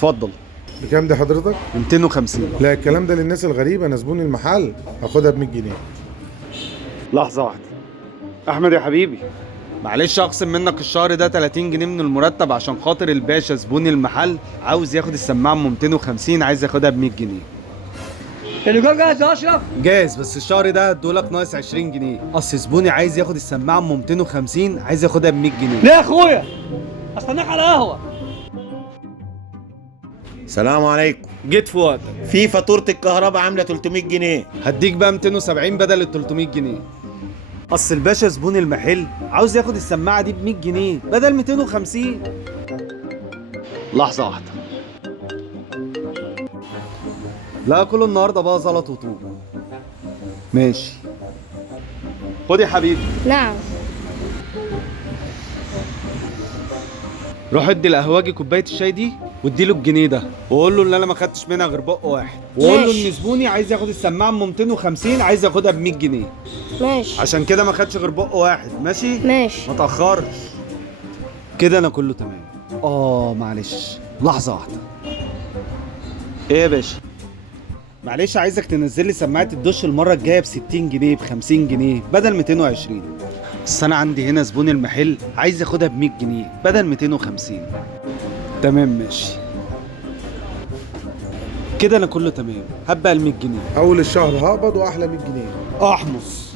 اتفضل. بكام دي حضرتك؟ 250. لا الكلام ده للناس الغريبه، انا زبون المحل، هاخدها ب 100 جنيه. لحظة واحدة. أحمد يا حبيبي، معلش أقسم منك الشهر ده 30 جنيه من المرتب عشان خاطر الباشا زبون المحل عاوز ياخد السماعة ب 250، عايز ياخدها ب 100 جنيه. الإيجار جاهز يا أشرف؟ جاهز، بس الشهر ده هدولك ناقص 20 جنيه. أصل زبوني عايز ياخد السماعة ب 250، عايز ياخدها ب 100 جنيه. ليه يا أخويا؟ أستناك على قهوة. السلام عليكم. جيت في وقتك. في فاتورة الكهرباء عاملة 300 جنيه. هديك بقى 270 بدل ال 300 جنيه. أصل الباشا زبون المحل عاوز ياخد السماعة دي ب 100 جنيه بدل 250. لحظة واحدة. لا كله النهارده بقى زلط وطوب. ماشي. خد يا حبيبي. نعم. روح ادي القهواجي كوبايه الشاي دي واديله الجنيه ده وقول له ان انا ما خدتش منها غير بق واحد، وقول له ماشي. ان زبوني عايز ياخد السماعه ب 250، عايز ياخدها ب 100 جنيه ماشي. عشان كده ما خدش غير بق واحد. ماشي؟ ماشي. ما تاخرش كده، انا كله تمام. معلش لحظه واحده. ايه يا باشا؟ معلش عايزك تنزل لي سماعه الدش المره الجايه ب 60 جنيه ب 50 جنيه بدل 220. بس انا عندي هنا زبون المحل عايز ياخدها ب 100 جنيه بدل 250. تمام ماشي كده، انا كله تمام. هبقى ال 100 جنيه اول الشهر هقبض واحلى 100 جنيه. احمص.